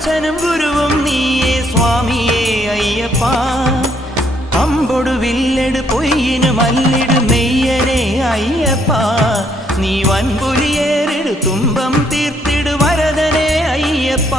അച്ഛനും ഗുരുവും നീയേ സ്വാമിയേ അയ്യപ്പ. അമ്പൊടു വില്ലെടു പൊയ്യിനു മല്ലിടു മെയ്യനെ അയ്യപ്പ. നീ വൻപുലിയേറിടു തുമ്പം തീർത്തിടു വരദനെ അയ്യപ്പ.